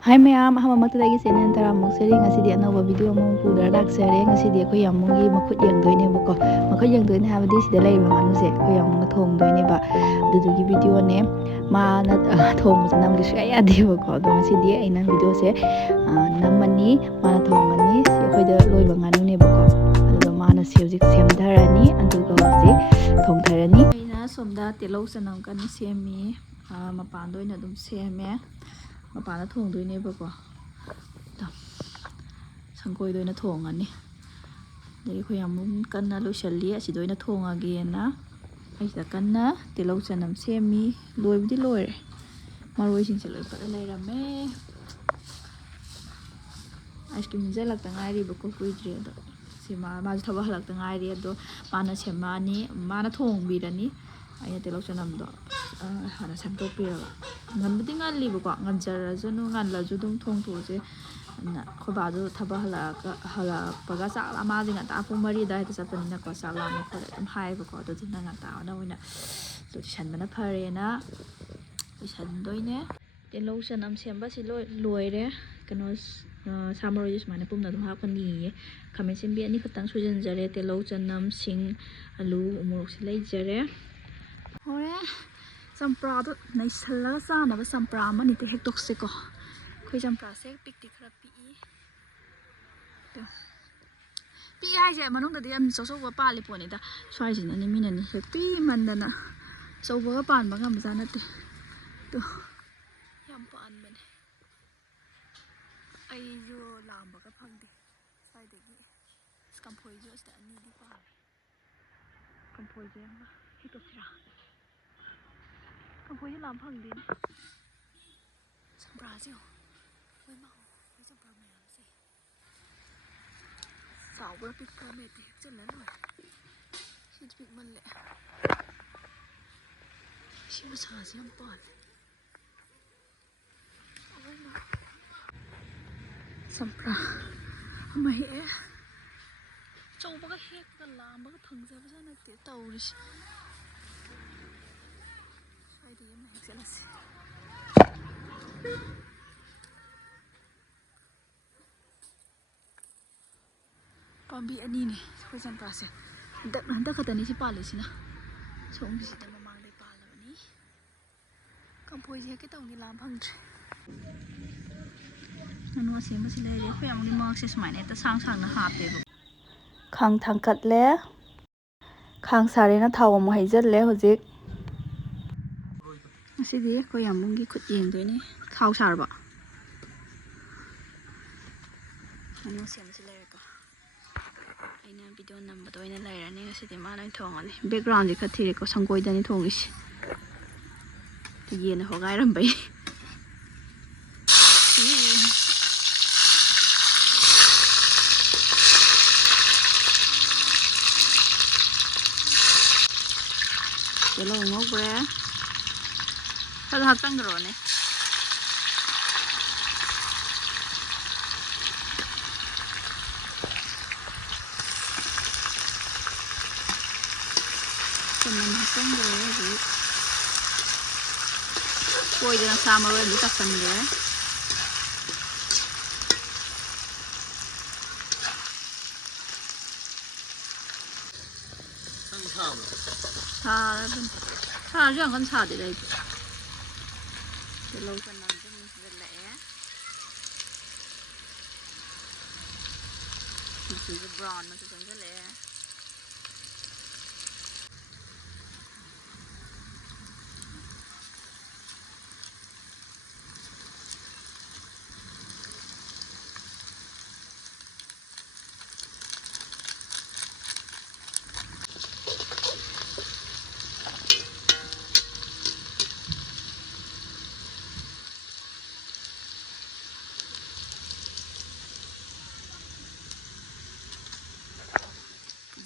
Hai ma'am, ꯑꯍꯥꯟꯕꯃꯛꯇꯗ channel ꯇꯔꯥꯃꯨꯛ ꯁꯦꯔꯤ ꯉꯁꯤꯗꯤ ꯑꯅꯧꯕ ꯚꯤꯗꯤꯑꯣ ꯑꯃ ꯄꯨꯗꯨꯅ ꯂꯥꯛꯆꯔꯦ. ꯉꯁꯤꯗꯤ ꯑꯩꯈꯣꯏ ꯌꯥꯝꯕꯨꯡꯒꯤ ꯃꯈꯨꯠ ꯌꯦꯡꯗꯣꯏꯅꯦꯕꯀꯣ. ꯃꯈꯨꯠ ꯌꯦꯡꯗꯣꯏꯅꯦ ꯍꯥꯏꯕꯗꯤ ꯁꯤꯗ ꯂꯩꯔꯤꯕ ꯉꯥꯅꯨꯁꯦ ꯑꯩꯈꯣꯏ ꯌꯥꯝꯕꯨꯡꯅ ꯊꯣꯡꯗꯣꯏꯅꯦꯕ. ꯑꯗꯨꯗꯨꯒꯤ ꯚꯤꯗꯤꯑꯣꯅꯦ. ꯃꯥꯅ ꯊꯣꯡꯕꯁꯦ ꯅꯝꯒꯦ ꯁꯨꯡꯌꯥ ꯌꯥꯗꯦꯕꯀꯣ. ꯑꯗꯣ ꯉꯁꯤꯗꯤ ꯑꯩꯅ ꯚꯤꯗꯤꯑꯣꯁꯦ ꯅꯝꯃꯅꯤ, ꯃꯥꯅ ꯊꯣꯡꯉꯅꯤ. ꯁꯤ ꯑꯩꯈꯣꯏꯗ ꯂꯣꯏꯕ ꯉꯥꯅꯨꯅꯦꯕꯀꯣ. ꯑꯗꯨꯒ ꯃꯥꯅ ꯍꯧꯖꯤꯛ ꯁꯦꯝꯊꯔꯅꯤ, ꯑꯗꯨꯒ ꯍꯧꯖꯤꯛ ꯊꯣꯡꯊꯔꯅꯤ. ꯑꯩꯅ ꯁꯣꯝꯗ ꯇꯤꯜꯍꯧ ꯆꯅꯝ ꯀꯟꯅ ꯁꯦꯝꯃꯤ. ꯃꯄꯥꯟꯗ ꯑꯣꯏꯅ ꯑꯗꯨꯝ ꯁꯦꯝꯃꯦ. ꯃꯄꯥꯟꯗ ꯊꯣꯡꯗꯣꯏꯅꯦꯕꯀꯣ. ꯁꯪꯒꯣꯏꯗ ꯑꯣꯏꯅ ꯊꯣꯡꯉꯅꯤ. ꯑꯗꯒꯤ ꯑꯩꯈꯣꯏ ꯌꯥꯝꯕꯨꯡ ꯀꯟꯅ ꯂꯣꯏꯁꯤꯜꯂꯤ. ꯑꯁꯤꯗ ꯑꯣꯏꯅ ꯊꯣꯡꯉꯒꯦꯅ ꯑꯩꯁꯤꯗ ꯀꯟꯅ ꯇꯤꯜꯍꯧ ꯆꯅꯝ ꯁꯦꯝꯃꯤ. ꯂꯣꯏꯕꯨꯗꯤ ꯂꯣꯏꯔꯦ. ꯃꯔꯣꯏꯁꯤꯡꯁꯦ ꯂꯣꯏ ꯄꯠꯂ ꯂꯩꯔꯝꯃꯦ. ꯑꯥꯏꯁ ꯀ꯭ꯔꯤꯝ ꯏꯟꯖꯜꯂꯛꯇ ꯉꯥꯏꯔꯤꯕꯀꯣ, ꯀꯨꯏꯗ꯭ꯔꯤ. ꯑꯗꯣ ꯁꯤ ꯃꯥꯁꯨ ꯊꯕꯛ ꯍꯜꯂꯛꯇ ꯉꯥꯏꯔꯤ. ꯑꯗꯣ ꯃꯥꯅ ꯁꯦꯝꯃꯛꯑꯅꯤ, ꯃꯥꯅ ꯊꯣꯡꯕꯤꯔꯅꯤ. ꯑꯩꯅ ꯇꯤꯜꯍꯧ ꯆꯅꯝꯗꯣ ꯍꯥꯟꯅ ꯁꯦꯝꯗꯣꯛꯄꯤꯔꯕ. ꯉꯟꯕꯨꯗꯤ ꯉꯜꯂꯤꯕꯀꯣ. ꯉꯜꯂꯁꯨ ꯑꯗꯨꯝ ꯊꯣꯡꯊꯣꯛꯑꯁꯦ. ꯑꯩꯈꯣꯏ ꯕꯥꯗꯣ ꯊꯕꯛ ꯍꯜꯂꯛꯄꯒ ꯃꯥꯁꯦ ꯉꯟꯇꯥ ꯄꯨꯡ 4 ꯑꯗꯨꯋꯥꯏꯗ ꯆꯠꯄꯅꯤꯅꯀꯣ, ꯆꯥꯛ ꯂꯥꯝꯃꯦ ꯈꯣꯠꯂꯦ ꯑꯗꯨꯝ ꯍꯥꯏꯌꯦꯕꯀꯣ. ꯑꯗꯨꯗꯨꯅ ꯉꯟꯇꯥꯅ ꯑꯣꯏꯅ ꯂꯣꯏꯁꯟꯕꯅ ꯐꯔꯦꯅ ꯂꯣꯏꯁꯟꯗꯣꯏꯅꯦ. ꯇꯤꯜꯍꯧ ꯆꯅꯝ ꯁꯦꯝꯕꯁꯤ ꯂꯣꯏꯔꯦ. ꯁꯥ ꯃꯔꯣꯏꯁꯦ ꯁꯨꯃꯥꯏꯅ ꯄꯨꯝꯅ ꯑꯗꯨꯝ ꯍꯥꯞꯀꯅꯤꯌꯦ. ꯈꯥꯃꯦꯟ ꯑꯁꯤꯟꯕꯤ ꯑꯅꯤꯈꯛꯇꯪ ꯁꯣꯏꯖꯤꯟꯖꯔꯦ. ꯇꯤꯜꯍꯧ ꯆꯅꯝ, ꯁꯤꯡ, ꯑꯂꯨ, ꯎꯃꯣꯔꯣꯛꯁꯤ ꯂꯩꯖꯔꯦ. ꯍꯣꯔꯦ ꯆꯝꯄ꯭ꯔꯥꯗꯣ ꯅꯩꯁꯜꯂꯒ ꯆꯥꯅꯕ ꯆꯝꯄ꯭ꯔꯥ ꯑꯃꯅꯤꯗ ꯍꯦꯛꯇꯣꯛꯁꯤꯀꯣ. ꯑꯩꯈꯣꯏ ꯆꯝꯄ꯭ꯔꯥꯁꯦ ꯄꯤꯛꯇꯤ ꯈꯔ ꯄꯤꯛꯏ. ꯄꯤꯛꯏ ꯍꯥꯏꯁꯦ ꯃꯅꯨꯡꯗꯗꯤ ꯌꯥꯝ ꯑꯆꯧꯕ ꯄꯥꯜꯂꯤ ꯄꯣꯠꯅꯤꯗ. ꯁ꯭ꯋꯥꯏꯁꯤꯅꯅꯤ ꯃꯤꯅꯅꯤ ꯍꯦꯛ ꯄꯤꯛꯃꯟꯗꯅ ꯑꯆꯧꯕꯒ ꯄꯥꯟꯕ ꯉꯝꯕꯖꯥꯠ ꯅꯠꯇꯦ. ꯌꯥꯝ ꯄꯥꯟꯕꯅꯦ. ꯑꯩꯁꯨ ꯂꯥꯝꯕꯒ ꯐꯪꯗꯦ ꯁ꯭ꯋꯥꯏꯗꯒꯤ. ꯀꯝꯐꯣꯏꯁꯨ ꯑꯁꯤꯗ ꯑꯅꯤꯗꯤ ꯄꯥꯜꯂꯦ. ꯀꯝꯐꯣꯏꯁꯦ ꯑꯃ ꯍꯦꯛꯇꯣꯛꯁꯤꯔꯥ. ꯀꯝꯐꯣꯏꯁꯦ ꯂꯥꯝ ꯐꯪꯗꯦꯅꯦ. ꯆꯝꯄ꯭ꯔꯥꯁꯦ ꯑꯩꯈꯣꯏ ꯆꯝꯄ꯭ꯔꯥ ꯃꯌꯥꯝꯁꯦ ꯆꯥꯎꯕ꯭ꯔꯥ ꯄꯤꯛꯄ꯭ꯔꯥ ꯃꯦꯠꯇ ꯍꯦꯛꯆꯜꯂ ꯂꯣꯏꯔꯦ. ꯁꯤꯗꯤ ꯄꯤꯛꯃꯜꯂꯦ. ꯁꯤ ꯃꯁꯥꯁꯦ ꯌꯥꯝ ꯄꯥꯜꯂꯦ. ꯆꯝꯄ꯭ꯔꯥ ꯑꯃ ꯍꯦꯛꯑꯦ. ꯑꯆꯧꯕꯒ ꯍꯦꯛꯄꯒ ꯂꯥꯝꯕꯒ ꯐꯪꯖꯕꯖꯥꯠ ꯅꯠꯇꯦ ꯇꯧꯔꯤꯁꯦ. ꯁ꯭ꯋꯥꯏꯗꯒꯤ ꯑꯃ ꯍꯦꯛꯆꯠꯂꯁꯤ. ꯄꯥꯝꯕꯤ ꯑꯅꯤꯅꯦ ꯑꯩꯈꯣই ꯆꯝꯄ꯭ꯔꯥꯁꯦ. ꯍꯟꯗꯛ ꯈꯛꯇꯅꯤ ꯁꯤ ꯄꯥꯜꯂꯤꯁꯤꯅ. ꯁꯣꯝꯒꯤꯁꯤꯗ ꯃꯃꯥꯡꯗꯩ ꯄꯥꯜꯂꯕꯅꯤ. ꯀꯝꯐꯣꯏꯁꯦ ꯍꯦꯛꯀꯦ ꯇꯧꯅꯤ, ꯂꯥꯝ ꯐꯪꯗ꯭ꯔꯦ. ꯉꯥꯅꯨ ꯑꯁꯦꯡꯕꯁꯤ ꯂꯩꯔꯦ. ꯑꯩꯈꯣꯏ ꯌꯥꯝꯕꯨꯡꯒꯤ ꯃꯉꯛꯁꯦ ꯁꯨꯃꯥꯏꯅ ꯍꯦꯛꯇ ꯁꯥꯡꯅ ꯍꯥꯞꯄꯦꯕ. ꯈꯥꯡ ꯊꯥꯡꯀꯠꯂꯦ. ꯈꯥꯡ ꯁꯥꯔꯦꯅ ꯊꯥꯎ ꯑꯃꯨꯛ ꯍꯩꯖꯤꯜꯂꯦ ꯍꯧꯖꯤꯛ. ꯉꯁꯤꯗꯤ ꯑꯩꯈꯣꯏ ꯌꯥꯝꯕꯨꯡꯒꯤ ꯈꯨꯠ ꯌꯦꯡꯗꯣꯏꯅꯦ. ꯊꯥꯎ ꯁꯥꯔꯕ? ꯉꯥꯅꯨ ꯑꯁꯦꯡꯕꯁꯤ ꯂꯩꯔꯦꯀꯣ. ꯑꯩꯅ ꯚꯤꯗꯤꯑꯣ ꯅꯝꯕꯗ ꯑꯣꯏꯅ ꯂꯩꯔꯅꯤ. ꯉꯁꯤꯗꯤ ꯃꯥꯅ ꯑꯣꯏꯅ ꯊꯣꯡꯉꯅꯤ. ꯕꯦꯛꯒ꯭ꯔꯥꯎꯟꯁꯦ ꯈꯔ ꯊꯤꯔꯦꯀꯣ. ꯁꯪꯒꯣꯏꯗꯅꯤ ꯊꯣꯡꯉꯤꯁꯤ. ꯌꯦꯟꯅ ꯍꯣꯒꯥꯏꯔꯝꯕꯩ. ꯇꯤꯜꯍꯧ ꯉꯧꯈ꯭ꯔꯦ. ꯈꯔ ꯍꯥꯞꯆꯟꯈ꯭ꯔꯣꯅꯦ. ꯆꯅꯝ ꯍꯥꯞꯆꯟꯈ꯭ꯔꯦ ꯍꯧꯖꯤꯛ. ꯀꯣꯏꯗꯅ ꯁꯥ ꯃꯔꯣꯏ ꯑꯃꯨꯛ ꯇꯛꯁꯟꯈ꯭ꯔꯦ. ꯁꯥꯔꯕꯅꯤ. ꯁꯥꯔꯁꯨ ꯌꯥꯝ ꯀꯟꯅ ꯁꯥꯗꯦꯗ ꯑꯩꯗꯤ. ꯇꯤꯜꯍꯧ ꯆꯅꯝꯁꯦ ꯃꯨꯟꯁꯤꯜꯂꯛꯑꯦ. ꯃꯆꯨꯁꯦ ꯕ꯭ꯔꯥꯎꯟ ꯃꯆꯨ ꯆꯪꯁꯤꯜꯂꯛꯑꯦ.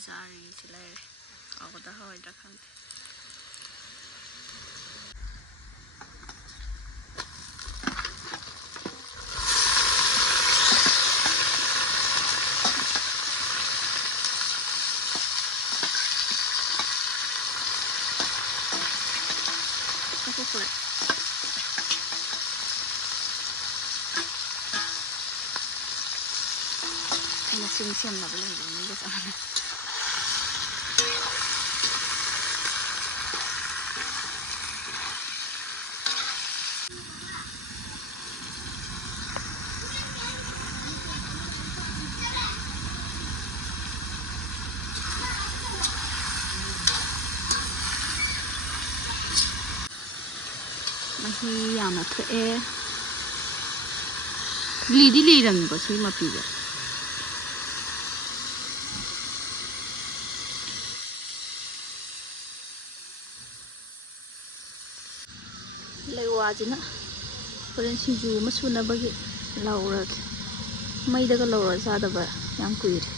ꯖꯥꯔꯤꯁꯤ ꯂꯩꯔꯦ. ꯍꯥꯎꯒꯗ꯭ꯔꯥ ꯍꯥꯎꯔꯣꯏꯗ꯭ꯔꯥ ꯈꯪꯗꯦ. ꯃꯁꯤꯡ ꯁꯦꯝꯅꯕ ꯂꯩꯕ ꯃꯤꯒ ꯆꯞ ꯃꯥꯟꯅꯩ ꯃꯍꯤ ꯌꯥꯝꯅ ꯊꯣꯛꯑꯦ ꯂꯤꯗꯤ ꯂꯤꯔꯝꯅꯤꯀꯣ ꯁꯤ ꯃꯄꯤꯁꯦ ꯂꯩꯋꯥꯁꯤꯅ ꯍꯣꯔꯦꯟ ꯁꯤꯡꯖꯨ ꯑꯃ ꯁꯨꯅꯕꯒꯤ ꯂꯧꯔꯒꯦ ꯃꯩꯗꯒ ꯂꯧꯔ ꯆꯥꯗꯕ ꯌꯥꯝ ꯀꯨꯏꯔꯦ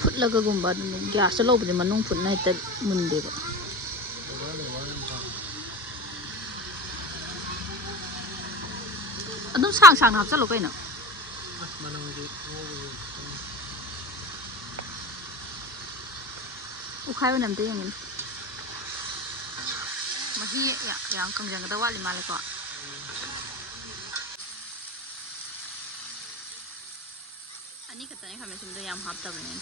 ꯐꯨꯠꯂꯒꯒꯨꯝꯕ ꯑꯗꯨꯝ ꯒ꯭ꯌꯥꯁꯇ ꯂꯧꯕꯗꯤ ꯃꯅꯨꯡ ꯐꯨꯠꯅ ꯍꯦꯛꯇ ꯃꯨꯟꯗꯦꯕ ꯑꯗꯨꯝ ꯁꯥꯡ ꯁꯥꯡꯅ ꯍꯥꯞꯆꯜꯂꯣ ꯀꯩꯅꯣ ꯎꯈꯥꯏ ꯑꯣꯏꯅ ꯑꯝꯇ ꯌꯦꯡꯒꯅꯤ ꯃꯍꯤ ꯌꯥꯝ ꯀꯪꯁꯤꯟꯒꯗꯕ ꯋꯥꯠꯂꯤ ꯃꯥꯜꯂꯦꯀꯣ ꯑꯅꯤ ꯈꯛꯇꯅꯦ ꯈꯥꯃꯦꯟꯁꯤꯟꯕꯤꯗꯣ ꯌꯥꯝ ꯍꯥꯞꯇꯕꯅꯦ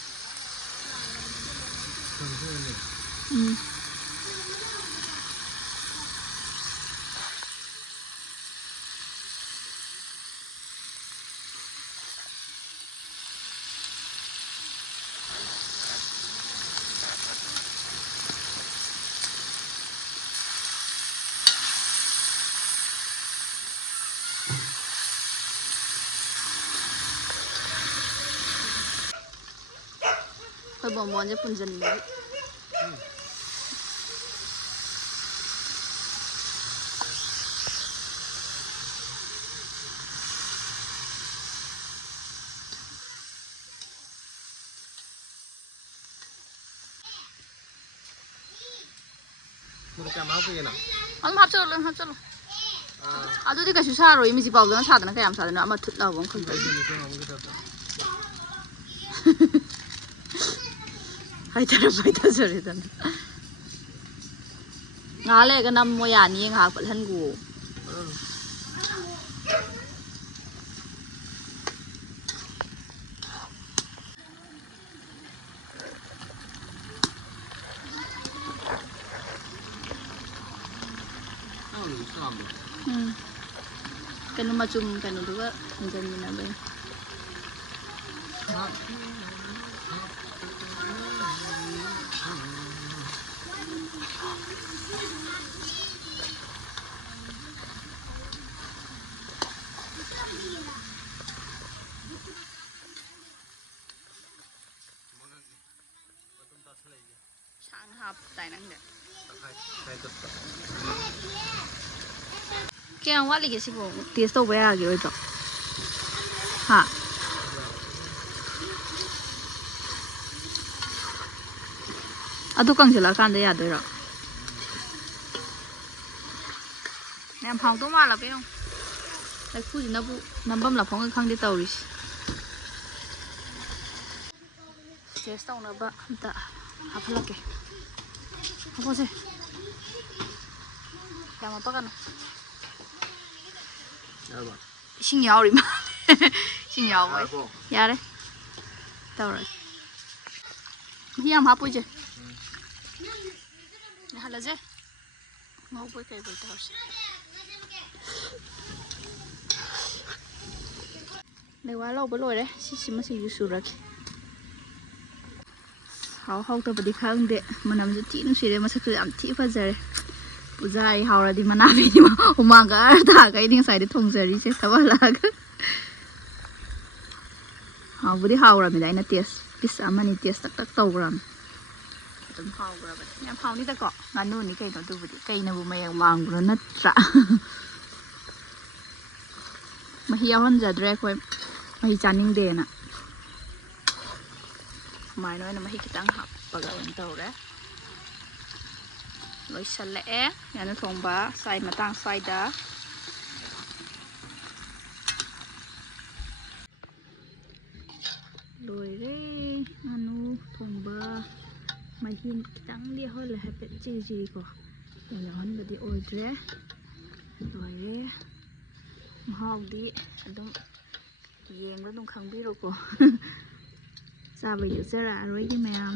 ꯑꯩꯈꯣꯏ ꯕꯣꯝꯕꯣꯟꯁꯦ ꯄꯨꯟꯁꯤꯟꯕꯒꯤ ꯑꯗꯨꯝ ꯍꯥꯞꯆꯜꯂꯣ ꯂꯣꯏ ꯍꯥꯞꯆꯜꯂꯣ ꯑꯗꯨꯗꯤ ꯀꯩꯁꯨ ꯁꯥꯔꯣꯏ ꯃꯤꯁꯤ ꯄꯥꯎꯗꯅ ꯁꯥꯗꯅ ꯀꯌꯥꯝ ꯁꯥꯗꯅꯣ ꯑꯃ ꯊꯨꯠ ꯂꯥꯎꯕ ꯑꯃ ꯈꯛꯇ ꯍꯥꯏꯊꯖꯔꯦꯗꯅ ꯉꯥꯏꯍꯥꯛ ꯂꯩꯔꯒ ꯅꯝꯃꯣ ꯌꯥꯅꯤꯌꯦ ꯉꯥꯏꯍꯥꯛ ꯄꯠꯍꯟꯒꯣ kena macam kena juga macam ni nabe. Sang hap tay nang deh. Kaya ang wali kasi po, taste to ba yagi ito? Ha? Ato kang sila kanda yado ito. Nang hang to malap yung. Like food na po, nambam la pong kang di tauris. Taste to na ba? Ita, hapalake. Hapo se. Tama pa ka no? Ising yauri ma. Ising yauri. Yare. Tawra. Mahiyam hapo je. Hala je. Mau boy kay boy tawrs. Lewalo ba lore. Sisi masih yusuraki. Hau hau to badi khangde. Manam je ti nu sire masak am ti fazare. Pujai haura di mana ni ma umaga ta kai ding sai de thongjari se tawalaga ha budi haura mi dai na tes pis amani tes tak tak tawram tum haura ba yam hau ni ta ko nganu ni kai no tu budi kai na bu mayang mangbro natra mahiya hon jadre khoi mahi chaning de na mai noi na mahi kitang hap paga on tawre loi sale yana thongba sai matang sai da loi re anu thongba mahin kitang li hol ha pet ji ji ko yana hon badi ordre loi re mahau di adum ꯌꯦꯡꯕ ꯑꯗꯨꯝ ꯈꯪꯕꯤꯔꯣꯀꯣ ꯆꯥꯕ ꯌꯣꯛꯆꯔꯛꯑꯔꯣꯏꯒꯦ ꯃꯌꯥꯝ